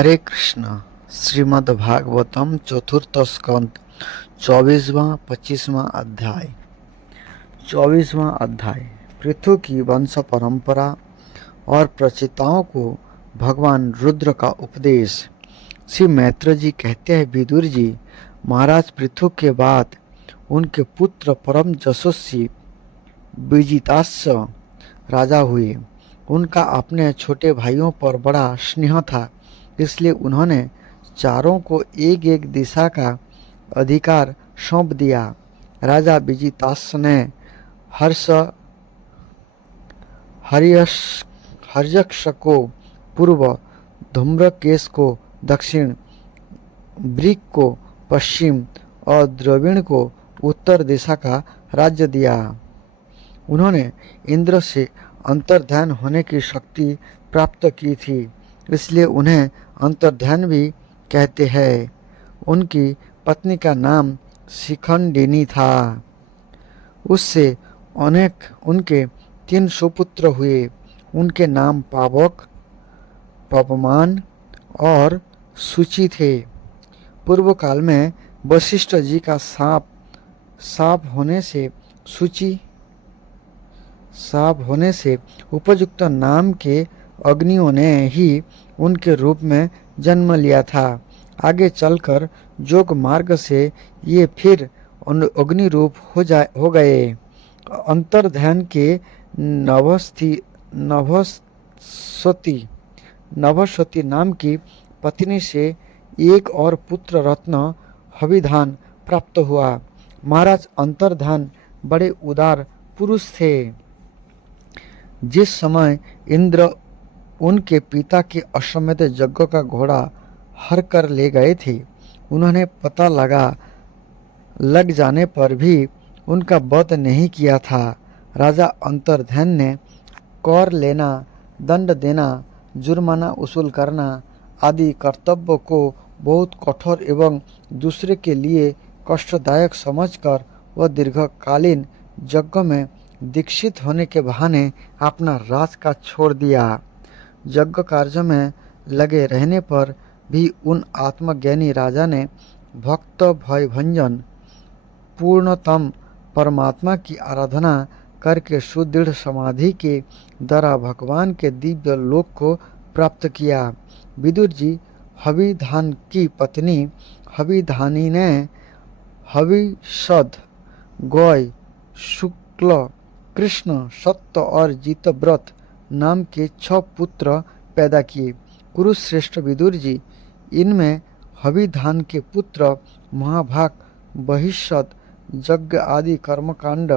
हरे कृष्ण। श्रीमद् भागवतम चतुर्थ स्कंद 24वां 25वां अध्याय। 24वां अध्याय पृथु की वंश परंपरा और प्रचेताओं को भगवान रुद्र का उपदेश। श्री मैत्र जी कहते हैं, विदुर जी, महाराज पृथु के बाद उनके पुत्र परम यशस्वी विजिताश्व राजा हुए। उनका अपने छोटे भाइयों पर बड़ा स्नेह था, इसलिए उन्होंने चारों को एक एक दिशा का अधिकार सौंप दिया। राजा विजिताश्व ने हर्यक्ष को पूर्व, धूम्रकेश को दक्षिण, वृक को पश्चिम और द्रविण को उत्तर दिशा का राज्य दिया। उन्होंने इंद्र से अंतर्ध्यान होने की शक्ति प्राप्त की थी, इसलिए उन्हें अंतर्ध्यान भी कहते हैं। उनकी पत्नी का नाम शिखंडिनी था। उससे उनके 3 सुपुत्र हुए। उनके नाम पावक, पवमान और सूची थे। पूर्व काल में वशिष्ठ जी का साप होने से उपयुक्त नाम के अग्नियों ने ही उनके रूप में जन्म लिया था। आगे चलकर योग मार्ग से ये फिर अग्नि रूप हो गए। अंतर्ध्यान के नभस्वती नाम की पत्नी से एक और पुत्र रत्न हविधान प्राप्त हुआ। महाराज अंतर्ध्यान बड़े उदार पुरुष थे। जिस समय इंद्र उनके पिता के अश्वमेध यज्ञ का घोड़ा हर कर ले गए थे, उन्होंने पता लग जाने पर भी उनका वध नहीं किया था। राजा अंतर्ध्यान ने कर लेना, दंड देना, जुर्माना वसूल करना आदि कर्तव्य को बहुत कठोर एवं दूसरे के लिए कष्टदायक समझकर वह दीर्घकालीन यज्ञ में दीक्षित होने के बहाने अपना राजकाज छोड़ दिया। यज्ञ कार्य में लगे रहने पर भी उन आत्मज्ञानी राजा ने भक्त भयभंजन पूर्णतम परमात्मा की आराधना करके सुदृढ़ समाधि के द्वारा भगवान के दिव्य लोक को प्राप्त किया। विदुर जी, हविधान की पत्नी हविधानी ने हविषद, गौय, शुक्ल, कृष्ण, सत्य और जितव्रत नाम के 6 पुत्र पैदा किए। कुरुश्रेष्ठ विदुर जी, इनमें हविधान के पुत्र महाभाग बहिष्यद, यज्ञ आदि कर्मकांड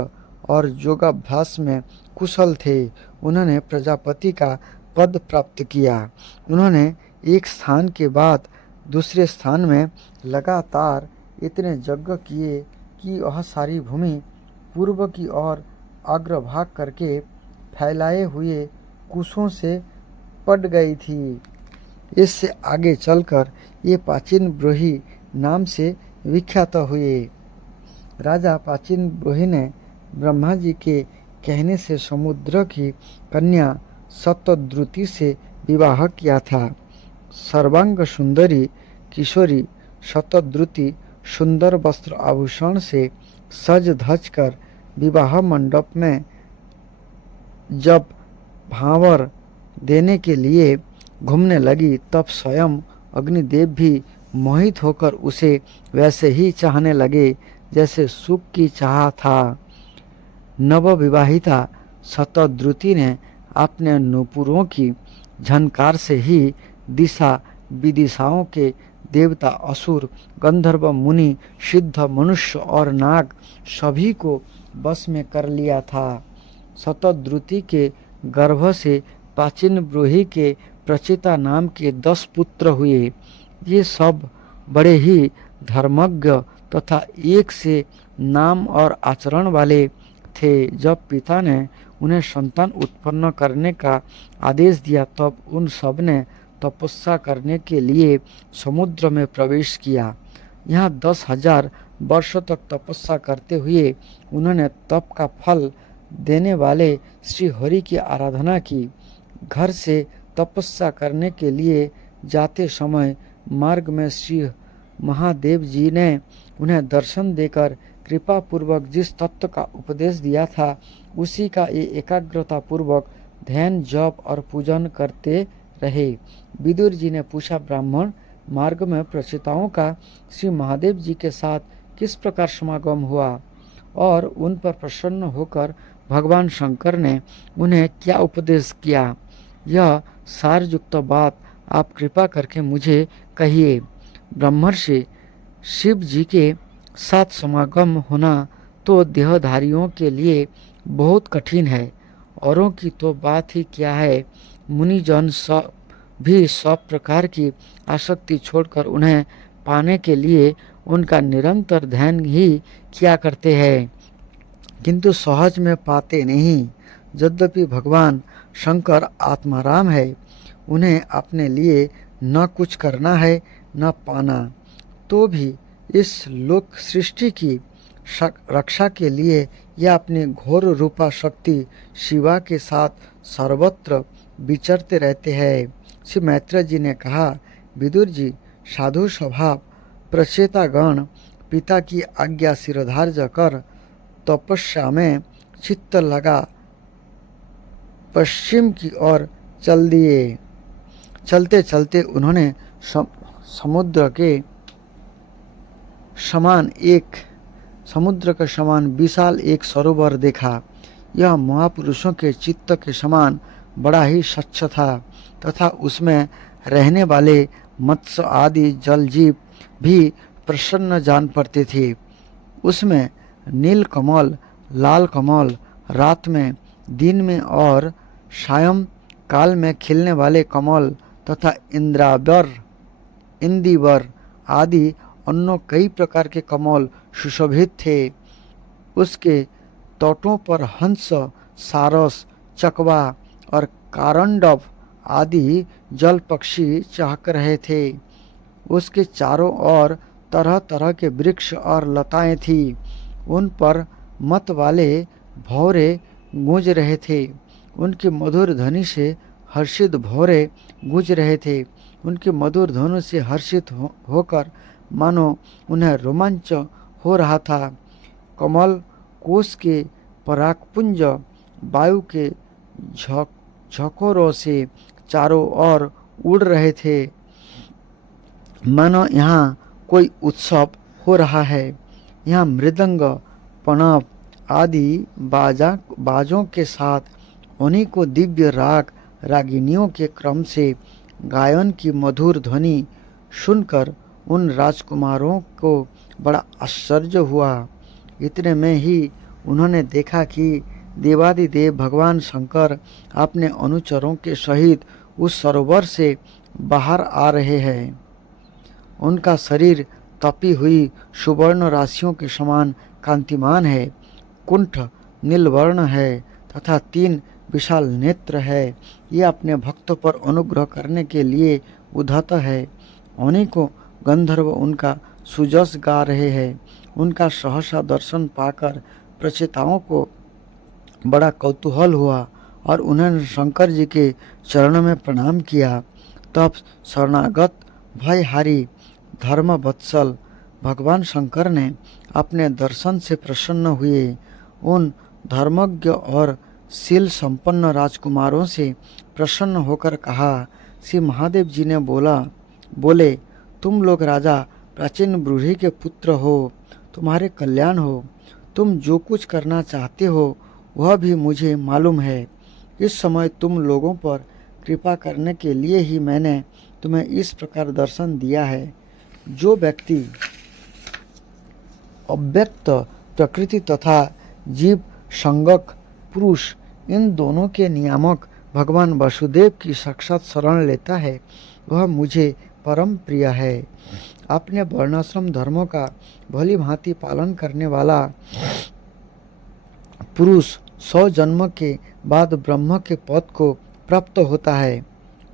और योगाभ्यास में कुशल थे। उन्होंने प्रजापति का पद प्राप्त किया। उन्होंने एक स्थान के बाद दूसरे स्थान में लगातार इतने यज्ञ किए कि वह सारी भूमि पूर्व की ओर अग्रभाग करके फैलाए हुए कुशों से पट गई थी। इससे आगे चलकर ये प्राचीन ब्रोही नाम से विख्यात हुए। राजा प्राचीन ब्रोही ने ब्रह्मा जी के कहने से समुद्र की कन्या शतद्रुति से विवाह किया था। सर्वांग सुंदरी किशोरी शतद्रुति सुंदर वस्त्र आभूषण से सज धज कर विवाह मंडप में जब भांवर देने के लिए घूमने लगी, तब स्वयं अग्निदेव भी मोहित होकर उसे वैसे ही चाहने लगे जैसे सुख की चाह था। नवविवाहिता शतद्रुति ने अपने नूपुरों की झनकार से ही दिशा विदिशाओं के देवता, असुर, गंधर्व, मुनि, सिद्ध, मनुष्य और नाग सभी को बस में कर लिया था। शतद्रुति के गर्भ से प्राचीन ब्रोही के प्रचेता नाम के 10 पुत्र हुए। ये सब बड़े ही धर्मज्ञ तथा एक से नाम और आचरण वाले थे। जब पिता ने उन्हें संतान उत्पन्न करने का आदेश दिया, तब उन सब ने तपस्या करने के लिए समुद्र में प्रवेश किया। यहाँ 10,000 वर्षों तक तपस्या करते हुए उन्होंने तप का फल देने वाले श्री हरि की आराधना की। घर से तपस्या करने के लिए जाते समय मार्ग में श्री महादेव जी ने उन्हें दर्शन देकर कृपा पूर्वक जिस तत्व का उपदेश दिया था उसी का ये एकाग्रता पूर्वक ध्यान जप और पूजन करते रहे। विदुर जी ने पूछा, ब्राह्मण, मार्ग में प्रचेताओं का श्री महादेव जी के साथ किस प्रकार समागम हुआ और उन पर प्रसन्न होकर भगवान शंकर ने उन्हें क्या उपदेश किया? यह सारयुक्त बात आप कृपा करके मुझे कहिए। ब्रह्मर्षि, शिव जी के साथ समागम होना तो देहधारियों के लिए बहुत कठिन है। औरों की तो बात ही क्या है, मुनिजन सब प्रकार की आसक्ति छोड़कर उन्हें पाने के लिए उनका निरंतर ध्यान ही किया करते हैं, किंतु सहज में पाते नहीं। यद्यपि भगवान शंकर आत्माराम है, उन्हें अपने लिए न कुछ करना है न पाना, तो भी इस लोक सृष्टि की रक्षा के लिए यह अपनी घोर रूपा शक्ति शिवा के साथ सर्वत्र विचरते रहते हैं। श्री मैत्रेय जी ने कहा, विदुर जी, साधु स्वभाव प्रचेतागण पिता की आज्ञा शिरोधार्य कर तपस्या में चित्त लगा पश्चिम की ओर चल दिए। चलते चलते उन्होंने समुद्र के समान विशाल एक सरोवर देखा। यह महापुरुषों के चित्त के समान बड़ा ही स्वच्छ था तथा उसमें रहने वाले मत्स्य आदि जल जीव भी प्रसन्न जान पड़ते थे। उसमें नील कमल, लाल कमल, रात में, दिन में और सायं काल में खिलने वाले कमल तथा इंदिवर आदि अन्य कई प्रकार के कमल सुशोभित थे। उसके तटों पर हंस, सारस, चकवा और कारंडव आदि जल पक्षी चहक रहे थे। उसके चारों ओर तरह तरह के वृक्ष और लताएं थी। उन पर मत वाले भौरे गूंज रहे थे। उनकी मधुर ध्वनि से हर्षित भौरे गूंज रहे थे। उनकी मधुर ध्वनि से हर्षित होकर मानो उन्हें रोमांच हो रहा था। कमल कोश के परागपुंज वायु के झकोरों से चारों ओर उड़ रहे थे, मानो यहाँ कोई उत्सव हो रहा है। यहाँ मृदंग, पणब आदि बाजों के साथ उन्हीं को दिव्य रागिनियों के क्रम से गायन की मधुर ध्वनि सुनकर उन राजकुमारों को बड़ा आश्चर्य हुआ। इतने में ही उन्होंने देखा कि देवादिदेव भगवान शंकर अपने अनुचरों के सहित उस सरोवर से बाहर आ रहे हैं। उनका शरीर तपी हुई सुवर्ण राशियों के समान कांतिमान है, कुंठ नीलवर्ण है तथा 3 विशाल नेत्र है। ये अपने भक्तों पर अनुग्रह करने के लिए उद्धत है। अनेकों गंधर्व उनका सुजस गा रहे हैं। उनका सहसा दर्शन पाकर प्रचेताओं को बड़ा कौतूहल हुआ और उन्होंने शंकर जी के चरणों में प्रणाम किया। तब शरणागत भयहारी धर्मवत्सल भगवान शंकर ने अपने दर्शन से प्रसन्न हुए। उन धर्मज्ञ और शील संपन्न राजकुमारों से प्रसन्न होकर कहा, श्री महादेव जी ने बोले, तुम लोग राजा प्राचीन ब्रूढ़ी के पुत्र हो, तुम्हारे कल्याण हो। तुम जो कुछ करना चाहते हो वह भी मुझे मालूम है। इस समय तुम लोगों पर कृपा करने के लिए ही मैंने तुम्हें इस प्रकार दर्शन दिया है। जो व्यक्ति अव्यक्त प्रकृति तथा जीव संगक पुरुष इन दोनों के नियामक भगवान वसुदेव की साक्षात शरण लेता है वह मुझे परम प्रिय है। अपने वर्णाश्रम धर्मों का भली भांति पालन करने वाला पुरुष 100 जन्म के बाद ब्रह्म के पद को प्राप्त होता है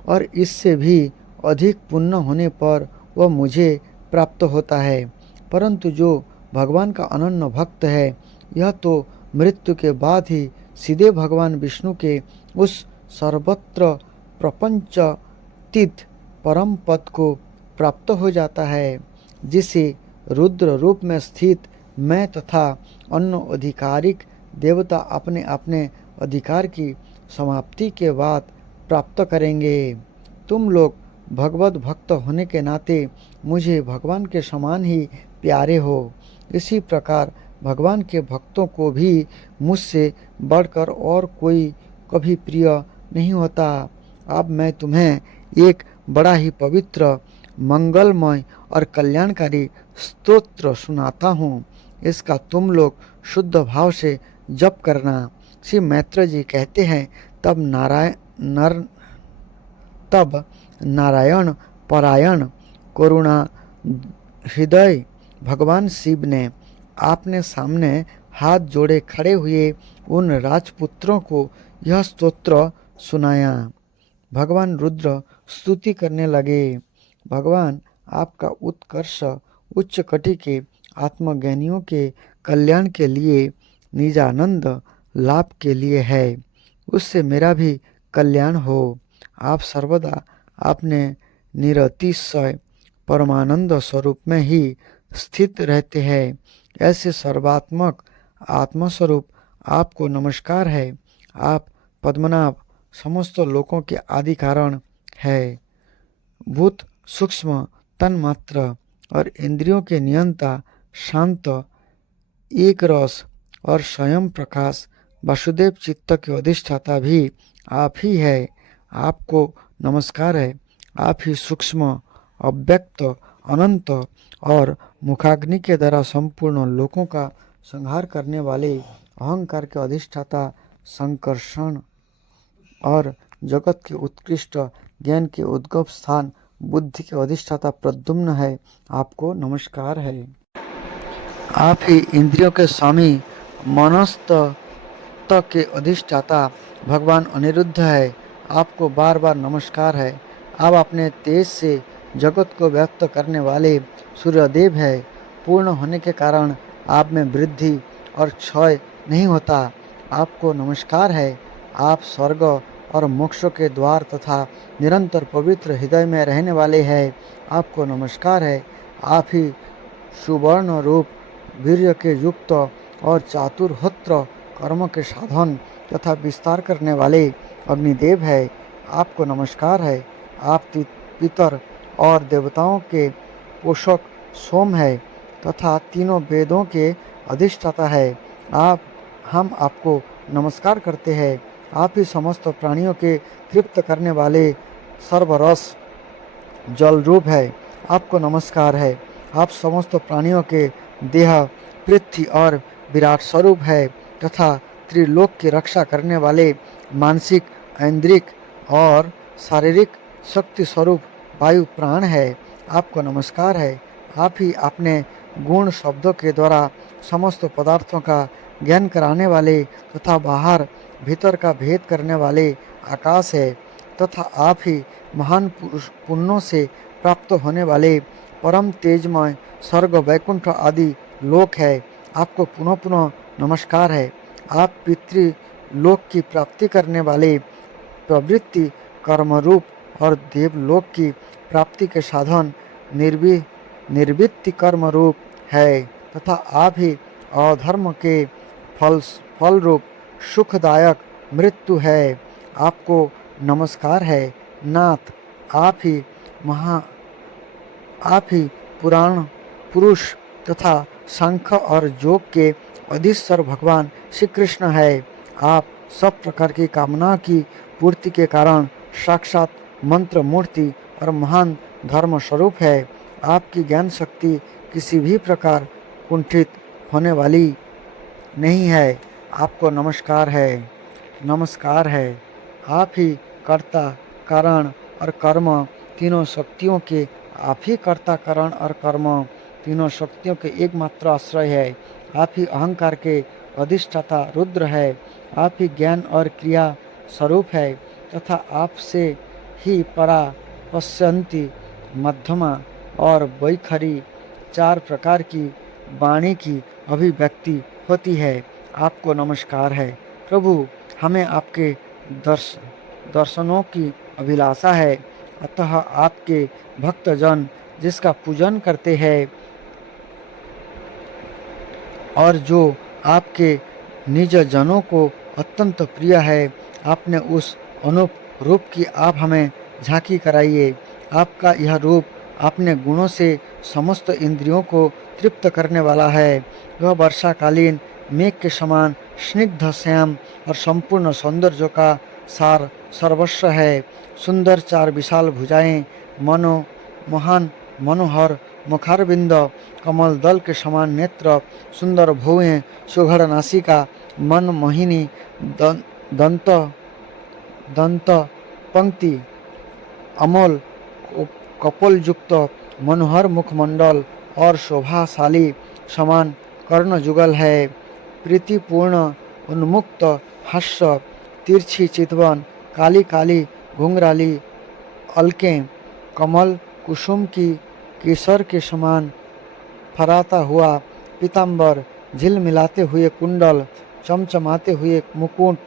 और इससे भी अधिक पुण्य होने पर वह मुझे प्राप्त होता है। परंतु जो भगवान का अनन्य भक्त है यह तो मृत्यु के बाद ही सीधे भगवान विष्णु के उस सर्वत्र प्रपंचतीत परम पद को प्राप्त हो जाता है, जिसे रुद्र रूप में स्थित मैं तथा अन्य अधिकारिक देवता अपने अपने अधिकार की समाप्ति के बाद प्राप्त करेंगे। तुम लोग भगवत भक्त होने के नाते मुझे भगवान के समान ही प्यारे हो। इसी प्रकार भगवान के भक्तों को भी मुझसे बढ़कर और कोई कभी प्रिय नहीं होता। अब मैं तुम्हें एक बड़ा ही पवित्र, मंगलमय और कल्याणकारी स्तोत्र सुनाता हूँ। इसका तुम लोग शुद्ध भाव से जप करना। श्री मैत्र जी कहते हैं, तब नारायण परायण करुणा हृदय भगवान शिव ने आपने सामने हाथ जोड़े खड़े हुए उन राजपुत्रों को यह स्तोत्र सुनाया। भगवान रुद्र स्तुति करने लगे, भगवान आपका उत्कर्ष उच्च कोटि के आत्मज्ञानियों के कल्याण के लिए, निजानंद लाभ के लिए है। उससे मेरा भी कल्याण हो। आप सर्वदा अपने निरतिशय परमानंद स्वरूप में ही स्थित रहते हैं। ऐसे सर्वात्मक आत्मस्वरूप आपको नमस्कार है। आप पद्मनाभ समस्त लोकों के आदि कारण है। भूत सूक्ष्म तन्मात्र और इंद्रियों के नियंता, शांत, एक रस और स्वयं प्रकाश वासुदेव चित्त के अधिष्ठाता भी आप ही है। आपको नमस्कार है। आप ही सूक्ष्म, अव्यक्त, अनंत और मुखाग्नि के द्वारा संपूर्ण लोकों का संहार करने वाले अहंकार के अधिष्ठाता संकर्षण और जगत के उत्कृष्ट ज्ञान के उद्गम स्थान बुद्धि के अधिष्ठाता प्रद्युम्न है। आपको नमस्कार है। आप ही इंद्रियों के स्वामी, मनस्तत्व के अधिष्ठाता भगवान अनिरुद्ध है। आपको बार बार नमस्कार है। आप अपने तेज से जगत को व्यक्त करने वाले सूर्यदेव है। पूर्ण होने के कारण आप में वृद्धि और क्षय नहीं होता। आपको नमस्कार है। आप स्वर्ग और मोक्ष के द्वार तथा निरंतर पवित्र हृदय में रहने वाले हैं। आपको नमस्कार है। आप ही सुवर्ण रूप, वीर्य के युक्त और चातुर्होत्र कर्म के साधन तथा विस्तार करने वाले अग्निदेव है। आपको नमस्कार है। आप पितर और देवताओं के पोषक सोम है तथा तीनों वेदों के अधिष्ठाता है। हम आपको नमस्कार करते हैं। आप ही समस्त प्राणियों के तृप्त करने वाले सर्वरस जल रूप है। आपको नमस्कार है। आप समस्त प्राणियों के देह, पृथ्वी और विराट स्वरूप है तथा त्रिलोक की रक्षा करने वाले मानसिक, ऐन्द्रिक और शारीरिक शक्ति स्वरूप वायु प्राण है। आपको नमस्कार है। आप ही अपने गुण शब्दों के द्वारा समस्त पदार्थों का ज्ञान कराने वाले तथा बाहर भीतर का भेद करने वाले आकाश है तथा आप ही महान पुण्यों से प्राप्त होने वाले परम तेजमय स्वर्ग, वैकुंठ आदि लोक है। आपको पुनः पुनः नमस्कार है। आप पितृलोक की प्राप्ति करने वाले प्रवृत्ति कर्मरूप और देवलोक की प्राप्ति के साधन निर्वृत्ति कर्म रूप है तथा आप ही अधर्म के फल रूप सुखदायक मृत्यु है। आपको नमस्कार है। नाथ, आप ही पुराण पुरुष तथा शंख और जोग के अधीश्वर भगवान श्री कृष्ण है। आप सब प्रकार की कामना की पूर्ति के कारण साक्षात मंत्र मूर्ति और महान धर्म स्वरूप है। आपकी ज्ञान शक्ति किसी भी प्रकार कुंठित होने वाली नहीं है। आपको नमस्कार है। नमस्कार है। आप ही कर्ता, कारण और कर्म तीनों शक्तियों के, आप ही कर्ता, कारण और कर्म तीनों शक्तियों के एकमात्र आश्रय है। आप ही अहंकार के अधिष्ठाता रुद्र है। आप ही ज्ञान और क्रिया स्वरूप है तथा आपसे ही परा, पश्यंती, मध्यमा और वैखरी चार प्रकार की वाणी की अभिव्यक्ति होती है। आपको नमस्कार है। प्रभु, हमें आपके दर्शनों की अभिलाषा है। अतः आपके भक्तजन जिसका पूजन करते हैं और जो आपके निज जनों को अत्यंत प्रिय है, आपने उस अनूप रूप की आप हमें झांकी कराइए। आपका यह रूप अपने गुणों से समस्त इंद्रियों को तृप्त करने वाला है। वह वर्षाकालीन मेघ के समान स्निग्ध श्याम और संपूर्ण सौंदर्य का सार सर्वस्व है। सुंदर चार विशाल भुजाएं, महान मनोहर मुखारबिंद, कमल दल के समान नेत्र, सुंदर भुएं, सुघड़ नासिका, मन मोहिनी दंत दंत पंक्ति, अमोल कपोल युक्त मनोहर मुखमंडल और शोभाशाली समान कर्ण जुगल है। प्रीतिपूर्ण उन्मुक्त हास्य, तिरछी चितवन, काली काली घुंघराली अलकें, कमल कुसुम की केसर के समान फराता हुआ पीताम्बर, झिलमिलाते हुए कुंडल, चमचमाते हुए मुकुट,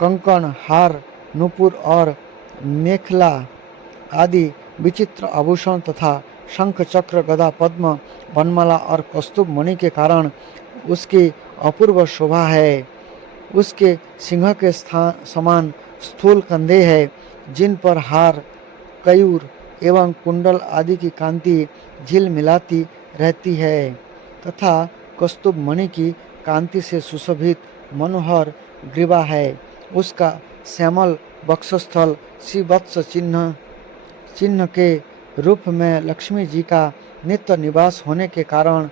कंकण, हार, नुपुर और मेखला आदि विचित्र आभूषण तथा शंख चक्र गदा पद्म वनमाला और कस्तूभ मणि के कारण उसकी अपूर्व शोभा है। उसके सिंह के समान स्थूल कंधे हैं, जिन पर हार, कयूर एवं कुंडल आदि की कांति झिलमिलाती रहती है तथा कस्तूभ मणि की कांति से सुशोभित मनोहर ग्रीवा है। उसका श्यामल वक्षस्थल श्रीवत्स चिन्ह के रूप में लक्ष्मी जी का नित्य निवास होने के कारण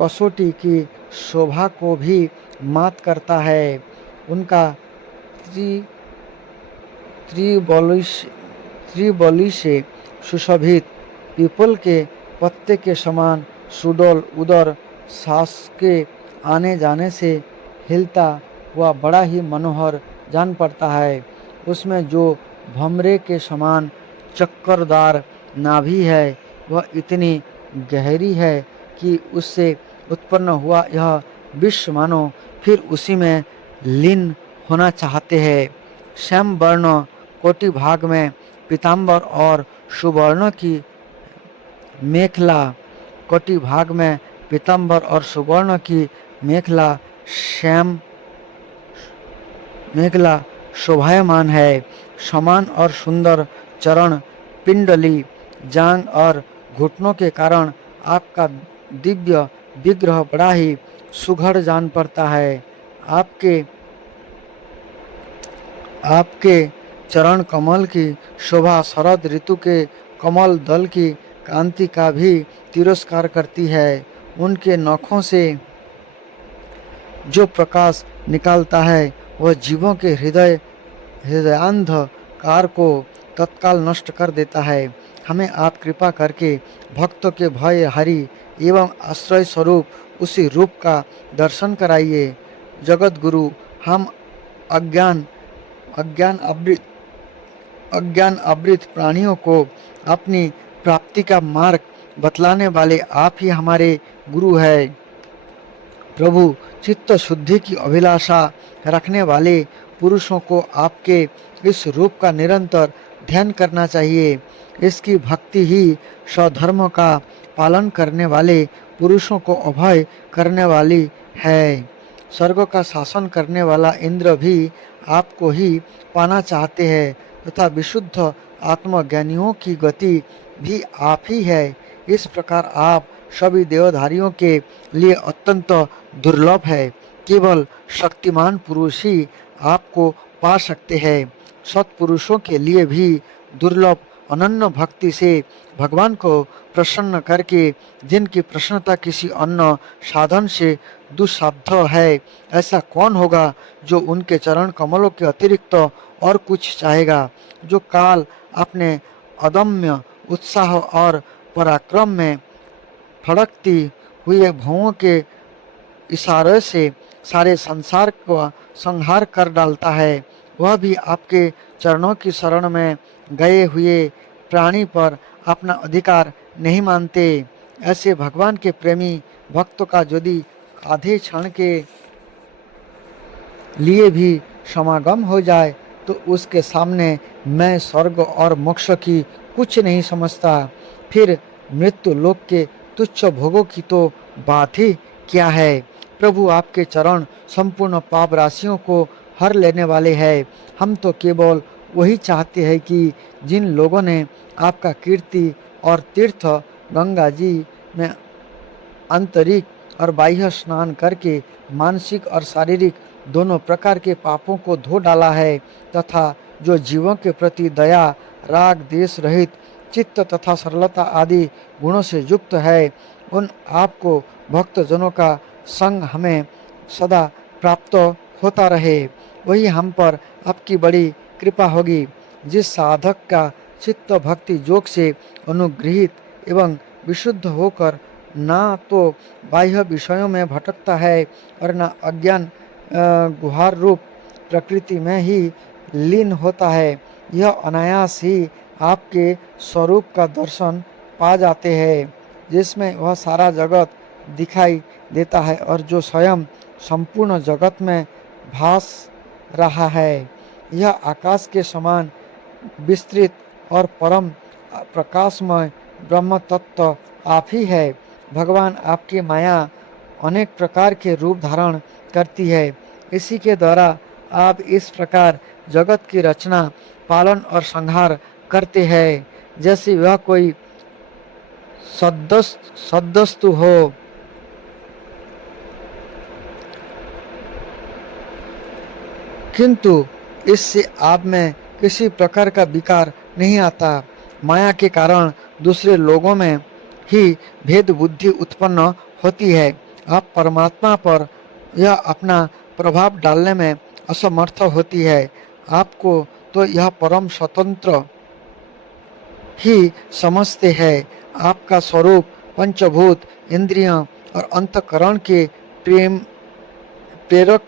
कसौटी की शोभा को भी मात करता है। उनका त्रिबली से सुशोभित पीपल के पत्ते के समान सुडौल उदर सांस के आने जाने से हिलता हुआ बड़ा ही मनोहर जान पड़ता है। उसमें जो भमरे के समान चक्करदार नाभि है, वह इतनी गहरी है कि उससे उत्पन्न हुआ यह विश्व मानो फिर उसी में लीन होना चाहते हैं। श्याम वर्ण कोटि भाग में पीताम्बर और सुवर्ण की मेखला, कोटि भाग में पीताम्बर और सुवर्ण की मेखला श्याम मेखला शोभायमान है। समान और सुंदर चरण, पिंडली, जांग और घुटनों के कारण आपका दिव्य विग्रह बड़ा ही सुघड़ जान पड़ता है। आपके चरण कमल की शोभा शरद ऋतु के कमल दल की कांति का भी तिरस्कार करती है। उनके नखों से जो प्रकाश निकलता है वह जीवों के हृदयांधकार को तत्काल नष्ट कर देता है। हमें आप कृपा करके भक्तों के भय हरि एवं आश्रय स्वरूप उसी रूप का दर्शन कराइए। जगत गुरु, हम अज्ञान आवृत प्राणियों को अपनी प्राप्ति का मार्ग बतलाने वाले आप ही हमारे गुरु है। प्रभु, चित्त शुद्धि की अभिलाषा रखने वाले पुरुषों को आपके इस रूप का निरंतर ध्यान करना चाहिए। इसकी भक्ति ही स्वधर्म का पालन करने वाले पुरुषों को अभय करने वाली है। स्वर्ग का शासन करने वाला इंद्र भी आपको ही पाना चाहते हैं तथा विशुद्ध आत्मज्ञानियों की गति भी आप ही है। इस प्रकार आप सभी देवधारियों के लिए अत्यंत दुर्लभ है। केवल शक्तिमान पुरुष ही आपको पा सकते हैं। सत्पुरुषों के लिए भी दुर्लभ अनन्य भक्ति से भगवान को प्रसन्न करके, जिनकी प्रसन्नता किसी अन्य साधन से दुस्साध्य है, ऐसा कौन होगा जो उनके चरण कमलों के अतिरिक्त और कुछ चाहेगा। जो काल अपने अदम्य उत्साह और पराक्रम में फड़कती हुए भौओं के इशारे से सारे संसार को संहार कर डालता है, वह भी आपके चरणों की शरण में गए हुए प्राणी पर अपना अधिकार नहीं मानते। ऐसे भगवान के प्रेमी भक्तों का यदि आधे क्षण के लिए भी समागम हो जाए तो उसके सामने मैं स्वर्ग और मोक्ष की कुछ नहीं समझता। फिर मृत्यु लोक के तुच्छ भोगों की तो बात ही क्या है। प्रभु आपके चरण संपूर्ण पाप राशियों को हर लेने वाले हैं। हम तो केवल वही चाहते हैं कि जिन लोगों ने आपका कीर्ति और तीर्थ गंगा जी में आंतरिक और बाह्य स्नान करके मानसिक और शारीरिक दोनों प्रकार के पापों को धो डाला है, तथा जो जीवों के प्रति दया, राग, द्वेष रहित चित्त तथा सरलता आदि गुणों से युक्त है, उन आपको भक्तजनों का संग हमें सदा प्राप्त होता रहे। वही हम पर आपकी बड़ी कृपा होगी। जिस साधक का चित्त भक्ति योग से अनुग्रहित एवं विशुद्ध होकर ना तो बाह्य विषयों में भटकता है और न अज्ञान गुहार रूप प्रकृति में ही लीन होता है, यह अनायास ही आपके स्वरूप का दर्शन पा जाते हैं, जिसमें वह सारा जगत दिखाई देता है और जो स्वयं संपूर्ण जगत में भास रहा है। यह आकाश के समान विस्तृत और परम प्रकाशमय ब्रह्म तत्व आप ही है। भगवान आपकी माया अनेक प्रकार के रूप धारण करती है। इसी के द्वारा आप इस प्रकार जगत की रचना, पालन और संहार करते हैं, जैसे वह कोई सद्वस्तु हो। किंतु इससे आप में किसी प्रकार का विकार नहीं आता। माया के कारण दूसरे लोगों में ही भेद बुद्धि उत्पन्न होती है। आप परमात्मा पर यह अपना प्रभाव डालने में असमर्थ होती है। आपको तो यह परम स्वतंत्र ही समझते हैं। आपका स्वरूप पंचभूत, इंद्रियां और अंतकरण के प्रेरक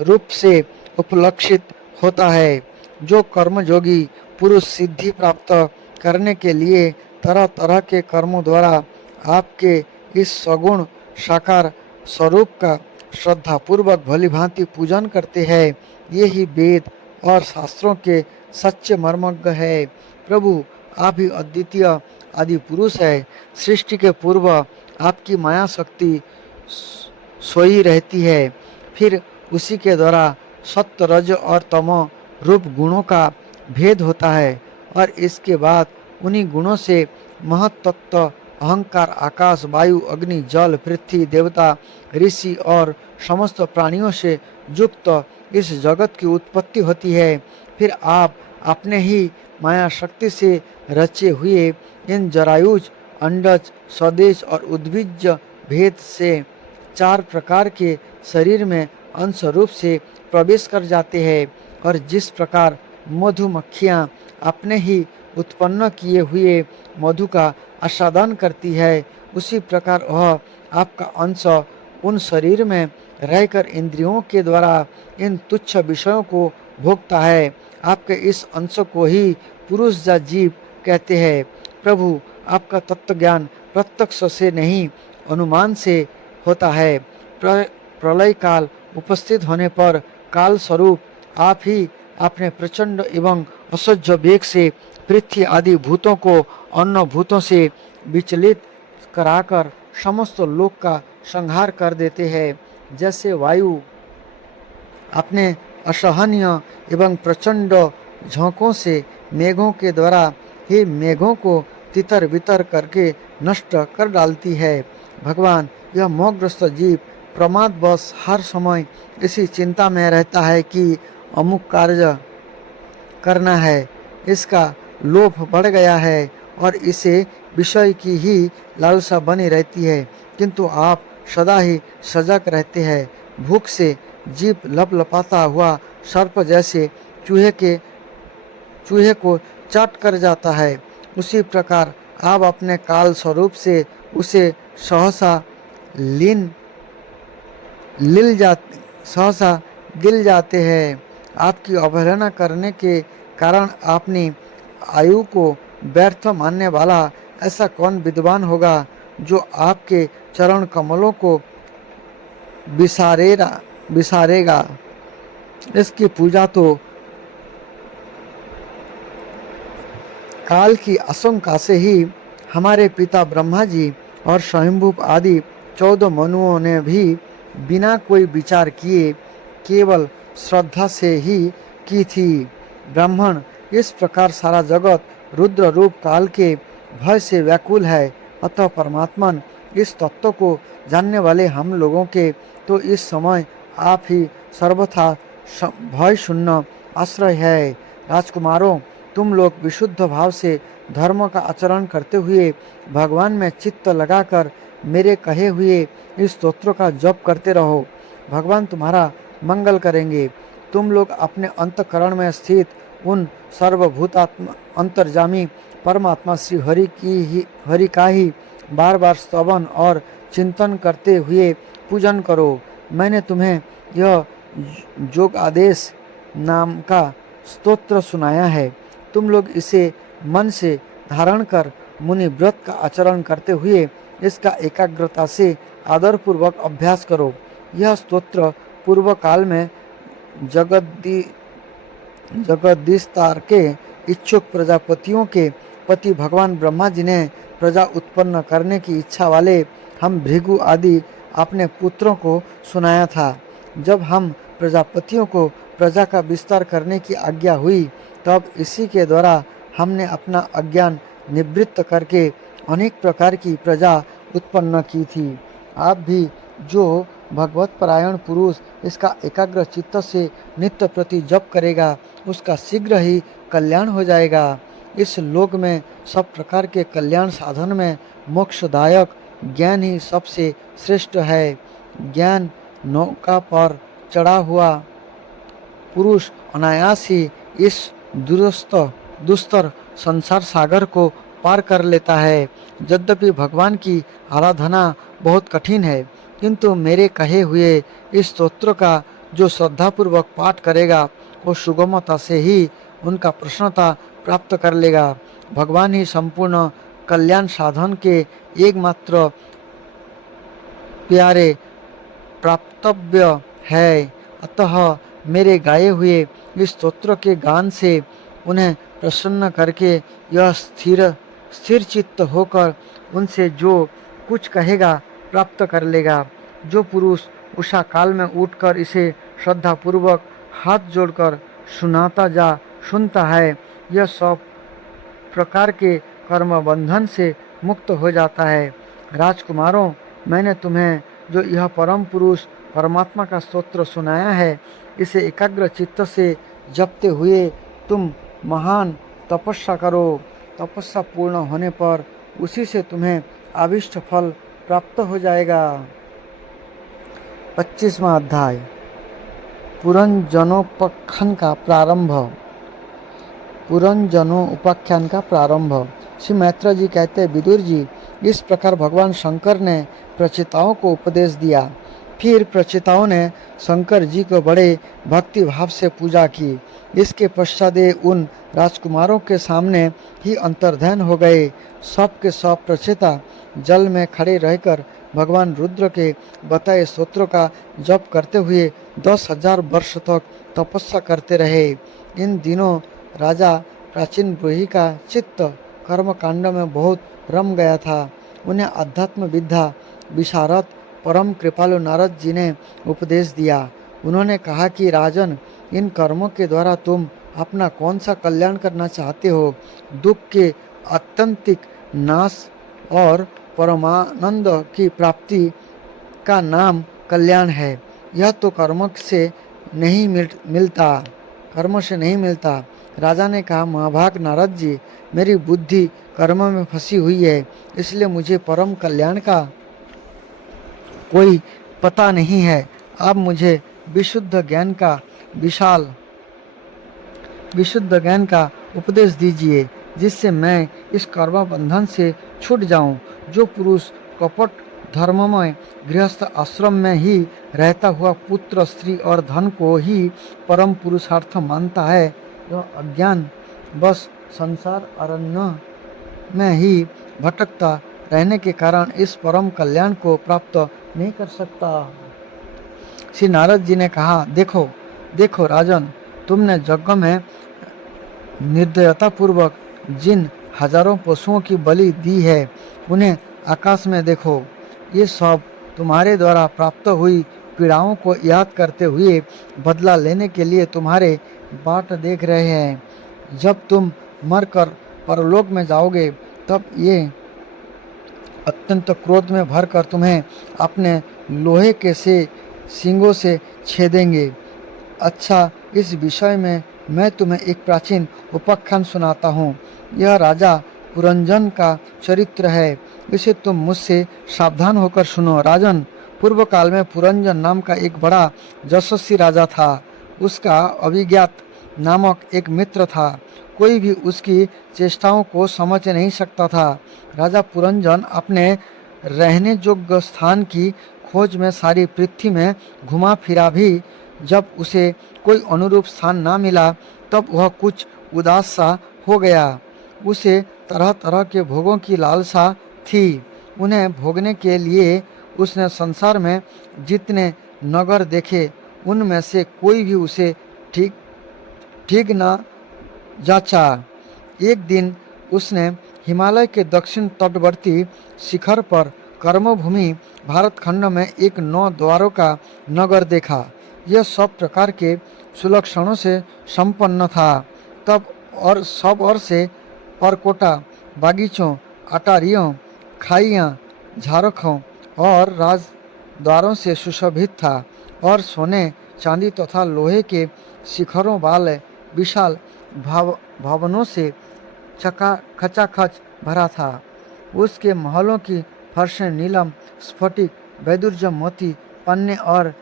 रूप से उपलक्षित होता है। जो कर्मयोगी पुरुष सिद्धि प्राप्त करने के लिए तरह तरह के कर्मों द्वारा आपके इस सगुण साकार स्वरूप का श्रद्धापूर्वक भलीभांति पूजन करते हैं, ये ही वेद और शास्त्रों के सच्चे मर्मज्ञ है। प्रभु आप ही अद्वितीय आदि पुरुष है। सृष्टि के पूर्व आपकी माया शक्ति सोई रहती है, फिर उसी के द्वारा सत्य, रज और तमो रूप गुणों का भेद होता है और इसके बाद उन्हीं गुणों से महत्तत्व, अहंकार, आकाश, वायु, अग्नि, जल, पृथ्वी, देवता, ऋषि और समस्त प्राणियों से युक्त इस जगत की उत्पत्ति होती है। फिर आप अपने ही माया शक्ति से रचे हुए इन जरायुज, अंडज, स्वदेश और उद्भिज भेद से 4 प्रकार के शरीर में अंश रूप से प्रवेश कर जाते हैं और जिस प्रकार मधुमक्खियाँ अपने ही उत्पन्न किए हुए मधु का आस्वादन करती है, उसी प्रकार वह आपका अंश उन शरीर में रहकर इंद्रियों के द्वारा इन तुच्छ विषयों को भोगता है। आपके इस अंश को ही पुरुष या जीव कहते हैं। प्रभु आपका तत्व ज्ञान प्रत्यक्ष से नहीं अनुमान से होता है। प्रलय काल उपस्थित होने पर काल स्वरूप आप ही अपने प्रचंड एवं असह्य वेग से पृथ्वी आदि भूतों को अन्य भूतों से विचलित कराकर समस्त लोक का संहार कर देते हैं। जैसे वायु अपने असहनीय एवं प्रचंड झोंकों से मेघों के द्वारा ही मेघों को तितर बितर करके नष्ट कर डालती है, भगवान यह मोहग्रस्त जीव प्रमादवश हर समय इसी चिंता में रहता है कि अमुक कार्य करना है, इसका लोभ बढ़ गया है और इसे विषय की ही लालसा बनी रहती है। किंतु आप सदा ही सजग रहते हैं। भूख से जीभ लपलपाता हुआ सर्प जैसे चूहे को चाट कर जाता है, उसी प्रकार आप अपने काल स्वरूप से उसे सहसा गिल जाते हैं। आपकी अवहेलना करने के कारण अपनी आयु को व्यर्थ मानने वाला ऐसा कौन विद्वान होगा जो आपके चरण कमलों को विसारेगा। इसकी पूजा तो काल की आशंका से ही हमारे पिता ब्रह्मा जी और स्वयंभू आदि 14 मनुओं ने भी बिना कोई विचार किए केवल श्रद्धा से ही की थी। ब्राह्मण, इस प्रकार सारा जगत रुद्र रूप काल के भय से व्याकुल है, अतः परमात्मन इस तत्व को जानने वाले हम लोगों के तो इस समय आप ही सर्वथा भय शून्य आश्रय है। राजकुमारों, तुम लोग विशुद्ध भाव से धर्म का आचरण करते हुए भगवान में चित्त लगाकर मेरे कहे हुए इस स्तोत्र का जप करते रहो। भगवान तुम्हारा मंगल करेंगे। तुम लोग अपने अंतःकरण में स्थित उन सर्वभूतात्मा अंतर्जामी परमात्मा श्री हरि का ही बार बार स्तवन और चिंतन करते हुए पूजन करो। मैंने तुम्हें यह योग आदेश नाम का स्तोत्र सुनाया है। तुम लोग इसे मन से धारण कर मुनि व्रत का आचरण करते हुए इसका एकाग्रता से आदरपूर्वक अभ्यास करो। यह स्तोत्र पूर्व काल में जगदीशतार के इच्छुक प्रजापतियों के पति भगवान ब्रह्मा जी ने प्रजा उत्पन्न करने की इच्छा वाले हम भृगु आदि अपने पुत्रों को सुनाया था। जब हम प्रजापतियों को प्रजा का विस्तार करने की आज्ञा हुई, तब इसी के द्वारा हमने अपना अज्ञान निवृत्त करके अनेक प्रकार की प्रजा उत्पन्न की थी। आप भी जो भगवत परायण पुरुष इसका एकाग्र चित्त से नित्य प्रति जप करेगा, उसका शीघ्र ही कल्याण हो जाएगा। इस लोक में सब प्रकार के कल्याण साधन में मोक्षदायक ज्ञान ही सबसे श्रेष्ठ है। ज्ञान नौका पर चढ़ा हुआ पुरुष अनायास ही इस दुस्तर संसार सागर को पार कर लेता है। यद्यपि भगवान की आराधना बहुत कठिन है, किंतु मेरे कहे हुए इस स्तोत्र का जो श्रद्धापूर्वक पाठ करेगा, वो सुगमता से ही उनका प्रसन्नता प्राप्त कर लेगा। भगवान ही संपूर्ण कल्याण साधन के एकमात्र प्यारे प्राप्तव्य है। अतः मेरे गाए हुए इस स्तोत्र के गान से उन्हें प्रसन्न करके यह स्थिर चित्त होकर उनसे जो कुछ कहेगा प्राप्त कर लेगा। जो पुरुष उषा काल में उठकर इसे श्रद्धा पूर्वक हाथ जोड़कर सुनता है, यह सब प्रकार के कर्म बंधन से मुक्त हो जाता है। राजकुमारों, मैंने तुम्हें जो यह परम पुरुष परमात्मा का स्तोत्र सुनाया है, इसे एकाग्र चित्त से जपते हुए तुम महान तपस्या करो। तपस्या पूर्ण होने पर उसी से तुम्हें अभीष्ट फल प्राप्त हो जाएगा। 25वां अध्याय पुरंजनोपाख्यान का प्रारंभ। पुरंजनोपाख्यान का प्रारंभ। श्री मैत्रेय जी कहते हैं, विदुर जी, इस प्रकार भगवान शंकर ने प्रचेताओं को उपदेश दिया। फिर प्रचेताओं ने शंकर जी को बड़े भक्ति भाव से पूजा की। इसके पश्चात उन राजकुमारों के सामने ही अंतर्ध्यान हो गए। सब के सब प्रचेता जल में खड़े रहकर भगवान रुद्र के बताए स्तोत्र का जप करते हुए 10,000 वर्ष तक तपस्या करते रहे। इन दिनों राजा प्राचीन ब्रूहि का चित्त कर्म कांड में बहुत रम गया था। उन्हें अध्यात्म विद्या विशारद परम कृपालु नारद जी ने उपदेश दिया। उन्होंने कहा कि राजन, इन कर्मों के द्वारा तुम अपना कौन सा कल्याण करना चाहते हो? दुख के आत्यंतिक नाश और परमानंद की प्राप्ति का नाम कल्याण है। यह तो कर्म से नहीं मिलता। राजा ने कहा, महाभाग नारद जी, मेरी बुद्धि कर्म में फंसी हुई है, इसलिए मुझे परम कल्याण का कोई पता नहीं है। आप मुझे विशुद्ध ज्ञान का उपदेश दीजिए, जिससे मैं इस कर्म बंधन से छूट जाऊं। जो पुरुष कपट धर्ममय गृहस्थ आश्रम में ही रहता हुआ पुत्र, स्त्री और धन को ही परम पुरुषार्थ मानता है, वह अज्ञान बस संसार अरण्य में ही भटकता रहने के कारण इस परम कल्याण को प्राप्त नहीं कर सकता। श्री नारद जी ने कहा, देखो राजन, तुमने यज्ञ में निर्दयता पूर्वक जिन हजारों पशुओं की बलि दी है। उन्हें आकाश में देखो, ये सब तुम्हारे द्वारा प्राप्त हुई पीड़ाओं को याद करते हुए बदला लेने के लिए तुम्हारे बाट देख रहे हैं। जब तुम मरकर परलोक में जाओगे तब ये अत्यंत क्रोध में भरकर तुम्हें अपने लोहे के से सींगों से छेदेंगे। अच्छा, इस विषय में मैं तुम्हें एक प्राचीन उपाख्यान सुनाता हूँ। यह राजा पुरंजन का चरित्र है। इसे तुम मुझसे सावधान होकर सुनो। राजन, पूर्व काल में पुरंजन नाम का एक बड़ा यशस्वी राजा था। उसका अभिज्ञात नामक एक मित्र था। कोई भी उसकी चेष्टाओं को समझ नहीं सकता था। राजा पुरंजन अपने रहने योग्य स्थान की खोज में सारी पृथ्वी में घुमा फिरा भी जब उसे कोई अनुरूप स्थान ना मिला तब वह कुछ उदास सा हो गया। उसे तरह तरह के भोगों की लालसा थी। उन्हें भोगने के लिए उसने संसार में जितने नगर देखे उनमें से कोई भी उसे ठीक ठीक न जाचा। एक दिन उसने हिमालय के दक्षिण तटवर्ती शिखर पर कर्मभूमि भारत खंड में एक 9 द्वारों का नगर देखा। यह सब प्रकार के सुलक्षणों से संपन्न था। तब और सब ओर से परकोटा, बागीचों, अटारियों, खाइयाँ, झारखों और राजद्वारों से सुशोभित था और सोने, चांदी तथा लोहे के शिखरों वाले विशाल भवनों से खचाखच भरा था। उसके महलों की फर्शें नीलम, स्फटिक, वैदुर्य, मोती, पन्ने और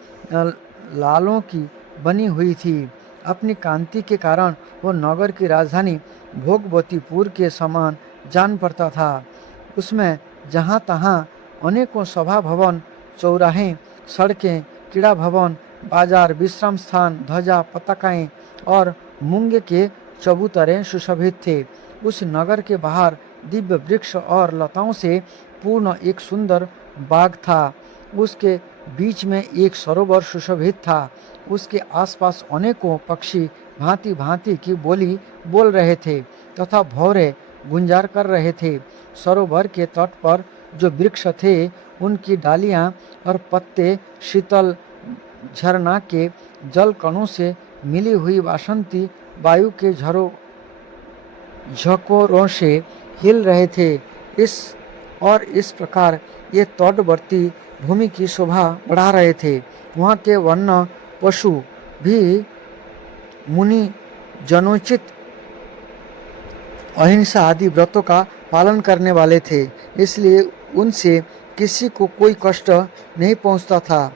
लालों की बनी हुई थी। अपनी कांति के कारण वो नगर की राजधानी भोगवतीपुर के समान जान पड़ता था। उसमें जहाँ तहाँ अनेकों सभा भवन, चौराहे, सड़कें, क्रीड़ा भवन, बाजार, विश्राम स्थान, ध्वजा, पताकाएं और मूंगे के चबूतरे सुशोभित थे। उस नगर के बाहर दिव्य वृक्ष और लताओं से पूर्ण एक सुंदर बाग था। उसके बीच में एक सरोवर सुशोभित था। उसके आसपास अनेकों पक्षी भांति भांति की बोली बोल रहे थे तथा भौरे गुंजार कर रहे थे। सरोवर के तट पर जो वृक्ष थे उनकी डालियां और पत्ते शीतल झरना के जल कणों से मिली हुई वासंती वायु के झकोरों से हिल रहे थे। इस प्रकार ये तटवर्ती भूमि की शोभा बढ़ा रहे थे। वहाँ के वन्य पशु भी मुनि जनोचित अहिंसा आदि व्रतों का पालन करने वाले थे, इसलिए उनसे किसी को कोई कष्ट नहीं पहुँचता था।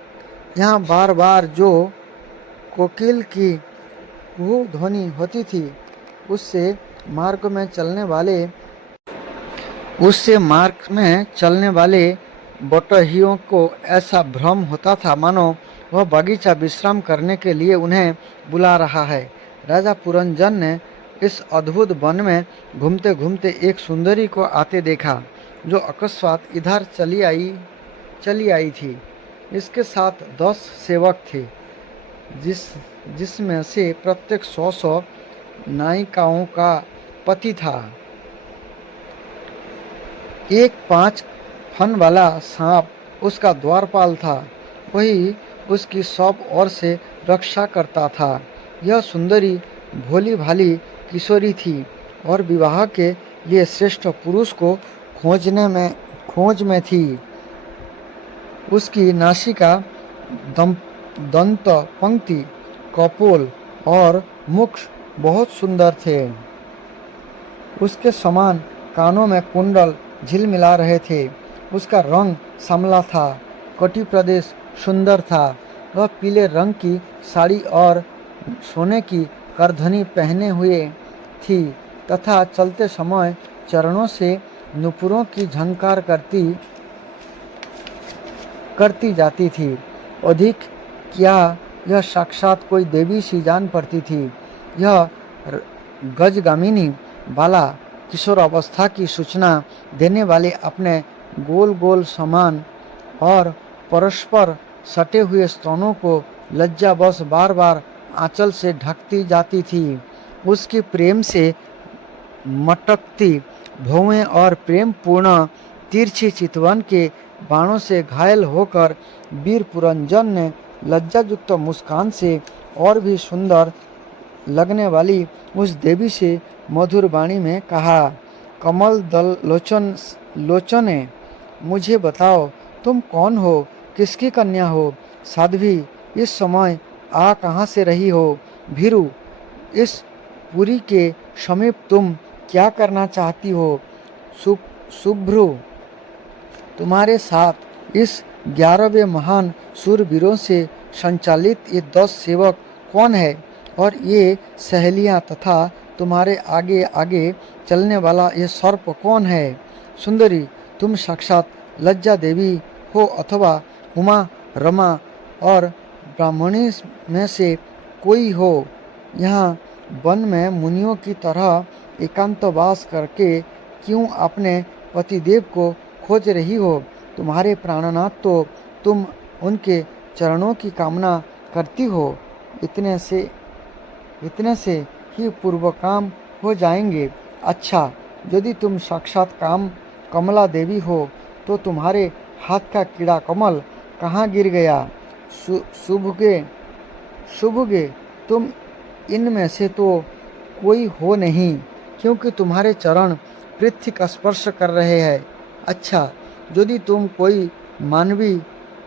यहाँ बार बार जो कोकिल की कुहू ध्वनि होती थी उससे मार्ग में चलने वाले बटोहियों को ऐसा भ्रम होता था मानो वह बगीचा विश्राम करने के लिए उन्हें बुला रहा है। राजा पुरंजन ने इस अद्भुत वन में घूमते घूमते एक सुंदरी को आते देखा जो अकस्मात इधर चली आई थी। इसके साथ 10 सेवक थे जिसमें से प्रत्येक 100 नायिकाओं का पति था। एक 5 फन वाला सांप उसका द्वारपाल था, वही उसकी सब ओर से रक्षा करता था। यह सुंदरी भोली भाली किशोरी थी और विवाह के लिए श्रेष्ठ पुरुष को खोज में थी। उसकी नासिका, दंत पंक्ति, कपोल और मुख बहुत सुंदर थे। उसके समान कानों में कुंडल झिलमिला रहे थे। उसका रंग श्यामला था। कटी प्रदेश सुंदर था। वह पीले रंग की साड़ी और सोने की करधनी पहने हुए थी तथा चलते समय चरणों से नुपुरों की झंकार करती जाती थी। अधिक क्या, यह साक्षात कोई देवी सी जान पड़ती थी। यह गजगामिनी बाला किशोर अवस्था की सूचना देने वाले अपने गोल गोल समान और परस्पर सटे हुए स्तनों को लज्जावश बार बार आंचल से ढकती जाती थी। उसकी प्रेम से मटकती भौवें और प्रेम पूर्ण तिरछी चितवन के बाणों से घायल होकर वीर पुरंजन ने लज्जायुक्त मुस्कान से और भी सुंदर लगने वाली उस देवी से मधुर वाणी में कहा, कमल दल लोचने, मुझे बताओ तुम कौन हो, किसकी कन्या हो? साध्वी, इस समय आ कहाँ से रही हो? भीरु, इस पुरी के समीप तुम क्या करना चाहती हो? शुभ्रु, तुम्हारे साथ इस 11वें महान शूरवीरों से संचालित ये 10 सेवक कौन है? और ये सहेलियां तथा तुम्हारे आगे आगे चलने वाला ये सर्प कौन है? सुंदरी, तुम साक्षात लज्जा देवी हो अथवा उमा, रमा और ब्राह्मणी में से कोई हो? यहाँ वन में मुनियों की तरह एकांतवास करके क्यों अपने पतिदेव को खोज रही हो? तुम्हारे प्राणनाथ तो तुम उनके चरणों की कामना करती हो। इतने से ही पूर्व काम हो जाएंगे। अच्छा, यदि तुम साक्षात कमला देवी हो तो तुम्हारे हाथ का कीड़ा कमल कहाँ गिर गया? शुभगे, तुम इनमें से तो कोई हो नहीं, क्योंकि तुम्हारे चरण पृथ्वी का स्पर्श कर रहे हैं। अच्छा, यदि तुम कोई मानवी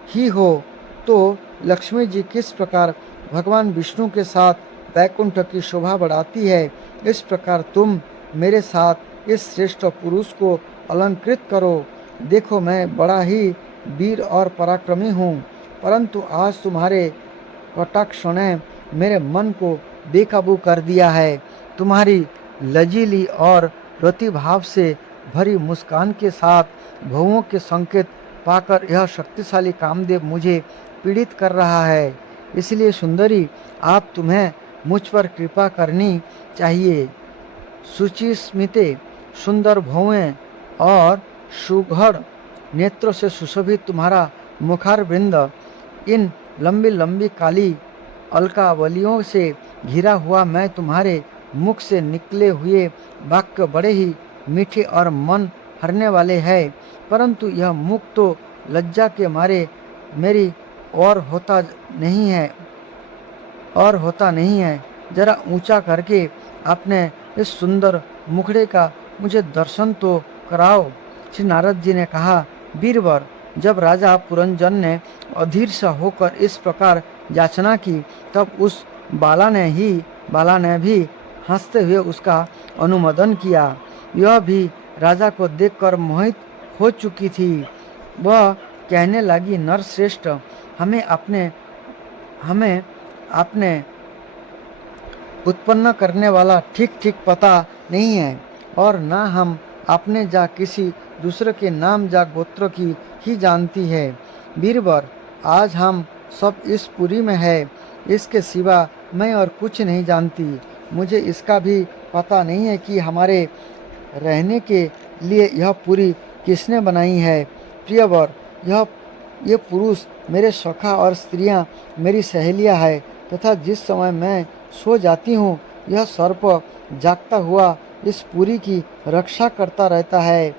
ही हो तो लक्ष्मी जी किस प्रकार भगवान विष्णु के साथ वैकुंठ की शोभा बढ़ाती है, इस प्रकार तुम मेरे साथ इस श्रेष्ठ पुरुष को अलंकृत करो। देखो, मैं बड़ा ही वीर और पराक्रमी हूँ, परंतु आज तुम्हारे कटाक्ष ने मेरे मन को बेकाबू कर दिया है। तुम्हारी लजीली और रतिभाव से भरी मुस्कान के साथ भवों के संकेत पाकर यह शक्तिशाली कामदेव मुझे पीड़ित कर रहा है। इसलिए सुंदरी, आप तुम्हें मुझ पर कृपा करनी चाहिए। सुचिस्मिते, सुंदर भौवें और सुघड़ नेत्रों से सुशोभित तुम्हारा मुखार वृंद, इन लंबी लंबी काली अलकावलियों से घिरा हुआ मैं तुम्हारे मुख से निकले हुए वाक्य बड़े ही मीठे और मन हरने वाले हैं, परंतु यह मुख तो लज्जा के मारे मेरी और होता नहीं है। जरा ऊंचा करके अपने इस सुंदर मुखड़े का मुझे दर्शन तो कराओ। श्री नारद जी ने कहा, वीरवर, जब राजा पुरंजन ने अधीर सा होकर इस प्रकार याचना की, तब उस बाला ने भी हंसते हुए उसका अनुमोदन किया। यह भी राजा को देखकर मोहित हो चुकी थी। वह कहने लगी, नरश्रेष्ठ, हमें अपने उत्पन्न करने वाला ठीक ठीक पता नहीं है, और ना हम अपने जा किसी दूसरे के नाम जा गोत्र की ही जानती है। वीरवर, आज हम सब इस पुरी में है, इसके सिवा मैं और कुछ नहीं जानती। मुझे इसका भी पता नहीं है कि हमारे रहने के लिए यह पुरी किसने बनाई है। प्रियवर, ये पुरुष मेरे सखा और स्त्रियां मेरी सहेलियां हैं, तथा जिस समय मैं सो जाती हूँ, यह सर्प जागता हुआ इस पुरी की रक्षा करता रहता है।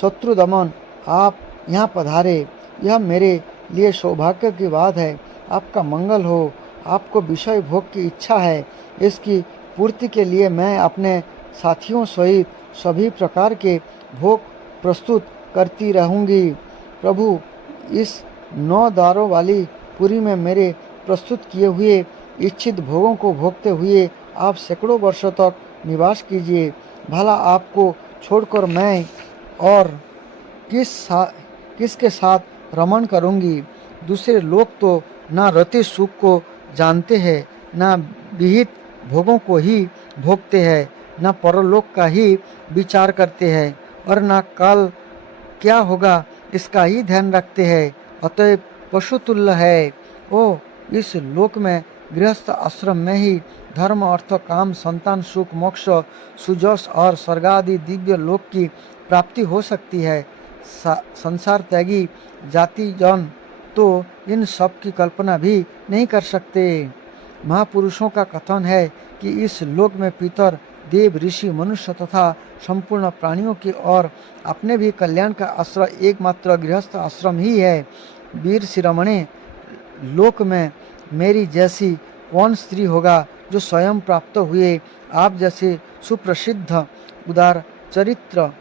शत्रु दमन, आप यहाँ पधारे, यह मेरे लिए सौभाग्य की बात है। आपका मंगल हो। आपको विषय भोग की इच्छा है, इसकी पूर्ति के लिए मैं अपने साथियों सहित सभी प्रकार के भोग प्रस्तुत करती रहूँगी। प्रभु, इस 9 द्वारों वाली पुरी में मेरे प्रस्तुत किए हुए इच्छित भोगों को भोगते हुए आप सैकड़ों वर्षों तक निवास कीजिए। भला आपको छोड़कर मैं और किसके साथ रमण करूंगी? दूसरे लोग तो ना रति सुख को जानते हैं, ना विहित भोगों को ही भोगते हैं, ना परलोक का ही विचार करते हैं, और ना कल क्या होगा इसका ही ध्यान रखते हैं। अतएव पशुतुल्य है। ओ, इस लोक में गृहस्थ आश्रम में ही धर्म, अर्थ, काम, संतान, सुख, मोक्ष, सुजस और स्वर्गादि दिव्य लोक की प्राप्ति हो सकती है। संसार त्यागी जाति जन तो इन सब की कल्पना भी नहीं कर सकते। महापुरुषों का कथन है कि इस लोक में पितर देव, ऋषि, मनुष्य तथा संपूर्ण प्राणियों के और अपने भी कल्याण का आश्रय एकमात्र गृहस्थ आश्रम ही है। वीर शिरोमणे, लोक में मेरी जैसी कौन स्त्री होगा जो स्वयं प्राप्त हुए आप जैसे सुप्रसिद्ध, उदार चरित्र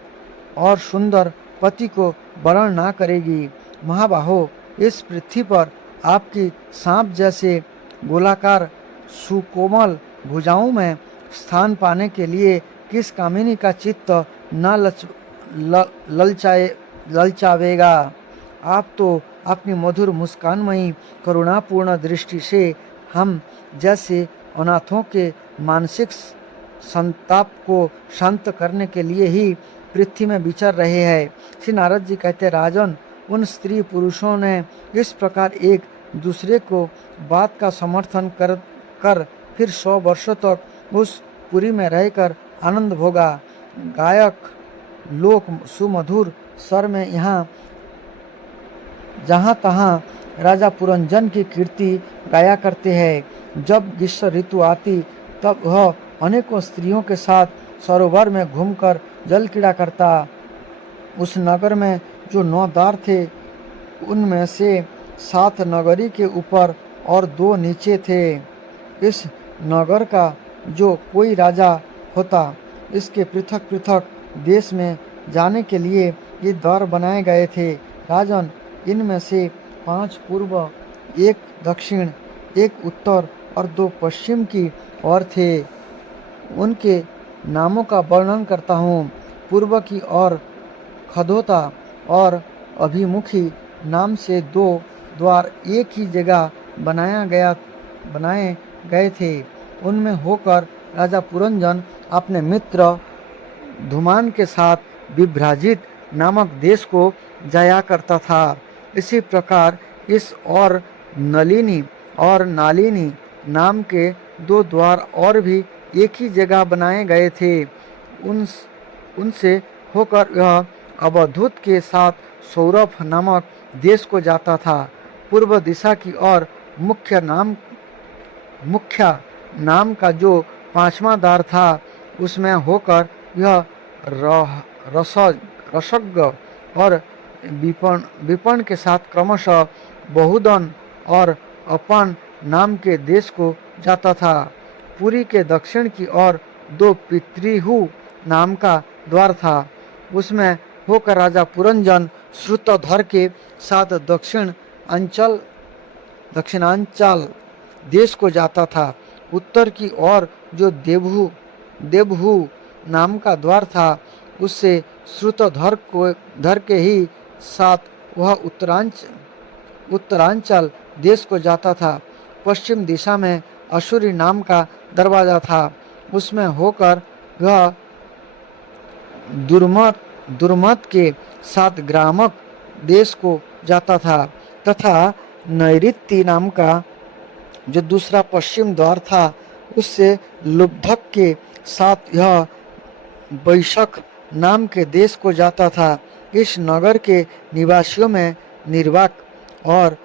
और सुंदर पति को वरण ना करेगी। महाबाहो, इस पृथ्वी पर आपकी सांप जैसे गोलाकार सुकोमल भुजाओं में स्थान पाने के लिए किस कामिनी का चित्त न ललचावेगा। आप तो अपनी मधुर मुस्कानमयी करुणापूर्ण दृष्टि से हम जैसे अनाथों के मानसिक संताप को शांत करने के लिए ही पृथ्वी में विचर रहे हैं। श्री नारद जी कहते, राजन, उन स्त्री पुरुषों ने इस प्रकार एक दूसरे को बात का समर्थन कर फिर 100 वर्षों तक उस पुरी में रहकर आनंद भोगा। गायक लोक सुमधुर स्वर में यहाँ जहाँ तहाँ राजा पुरंजन की कीर्ति गाया करते हैं। जब ग्रीष्म ऋतु आती तब वह अनेकों स्त्रियों के साथ सरोवर में घूमकर जल क्रीड़ा करता। उस नगर में जो 9 द्वार थे उनमें से 7 नगरी के ऊपर और 2 नीचे थे। इस नगर का जो कोई राजा होता, इसके पृथक पृथक देश में जाने के लिए ये द्वार बनाए गए थे। राजन, इनमें से 5 पूर्व, 1 दक्षिण, 1 उत्तर और 2 पश्चिम की ओर थे। उनके नामों का वर्णन करता हूँ। पूर्व की ओर खदोता और अभिमुखी नाम से 2 द्वार एक ही जगह बनाए गए थे। उनमें होकर राजा पुरंजन अपने मित्र धूमान के साथ विभ्राजित नामक देश को जाया करता था। इसी प्रकार इस और नलिनी और नालिनी नाम के 2 द्वार और भी एक ही जगह बनाए गए थे। उनसे होकर यह अवधूत के साथ सौरभ नामक देश को जाता था। पूर्व दिशा की ओर मुख्य नाम का जो 5वां द्वार था, उसमें होकर यह रसज्ञ और विपण के साथ क्रमशः बहुदन और अपन नाम के देश को जाता था। पुरी के दक्षिण की ओर 2 पितृहु नाम का द्वार था। उसमें होकर राजा पुरंजन श्रुतधर के साथ दक्षिणांचल देश को जाता था। उत्तर की ओर जो देवहु नाम का द्वार था, उससे श्रुतधर के ही साथ वह उत्तरांचल देश को जाता था। पश्चिम दिशा में अशुरी नाम का दरवाजा था। उसमें होकर वह दुर्मत के साथ ग्रामक देश को जाता था तथा नैऋत्य नाम का जो दूसरा पश्चिम द्वार था, उससे लुब्धक के साथ यह बैशक नाम के देश को जाता था। इस नगर के निवासियों में निर्वाक और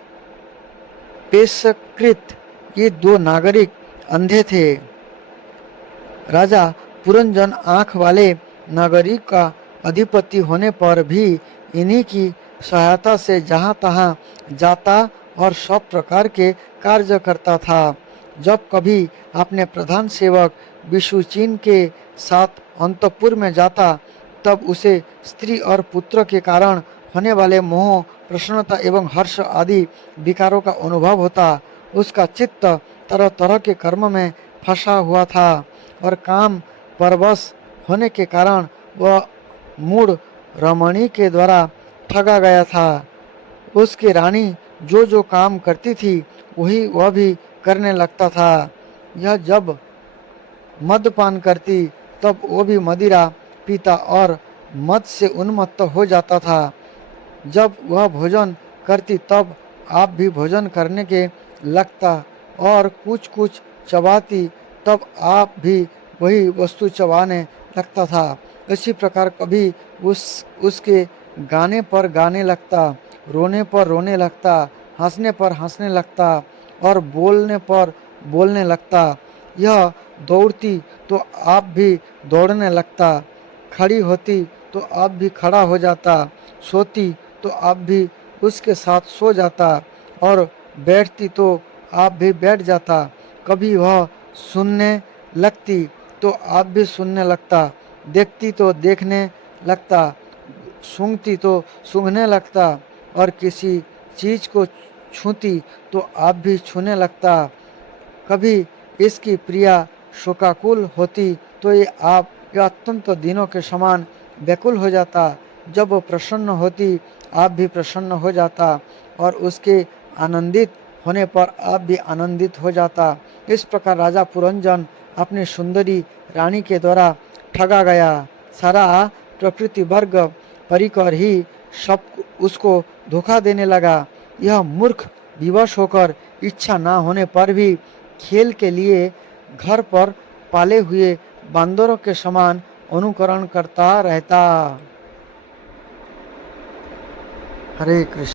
पेशकृत ये 2 नागरिक अंधे थे। राजा पुरंजन आँख वाले नागरिक का अधिपति होने पर भी इन्हीं की सहायता से जहाँ तहाँ जाता और सब प्रकार के कार्य करता था। जब कभी अपने प्रधान सेवक विशुचिन के साथ अंतपुर में जाता, तब उसे स्त्री और पुत्र के कारण होने वाले मोह, प्रसन्नता एवं हर्ष आदि विकारों का अनुभव होता। उसका चित्त तरह तरह के कर्म में फंसा हुआ था और काम परवश होने के कारण वह मूढ़ रमणी के द्वारा ठगा गया था। उसकी रानी जो जो काम करती थी वही वह भी करने लगता था। यह जब मदपान करती तब वो भी मदिरा पीता और मद से उन्मत्त हो जाता था। जब वह भोजन करती तब आप भी भोजन करने के लगता और कुछ कुछ चबाती तब आप भी वही वस्तु चबाने लगता था। इसी प्रकार कभी उसके गाने पर गाने लगता, रोने पर रोने लगता, हंसने पर हंसने लगता और बोलने पर बोलने लगता। यह दौड़ती तो आप भी दौड़ने लगता, खड़ी होती तो आप भी खड़ा हो जाता, सोती तो आप भी उसके साथ सो जाता, और बैठती तो आप भी बैठ जाता। कभी वह सुनने लगती तो आप भी सुनने लगता, देखती तो देखने लगता, सूंघती तो सूंघने लगता, और किसी चीज़ को छूती तो आप भी छूने लगता। कभी इसकी प्रिया शोकाकुल होती तो ये अत्यंत दिनों के समान व्याकुल हो जाता। जब वो प्रसन्न होती आप भी प्रसन्न हो जाता, और उसके आनंदित होने पर आप भी आनंदित हो जाता। इस प्रकार राजा पुरंजन अपनी सुंदरी रानी के द्वारा ठगा गया। सारा प्रकृति वर्ग परिकर ही सब उसको धोखा देने लगा। यह मूर्ख विवश होकर इच्छा ना होने पर भी खेल के लिए घर पर पाले हुए बांदरों के समान अनुकरण करता रहता। हरे कृष्ण।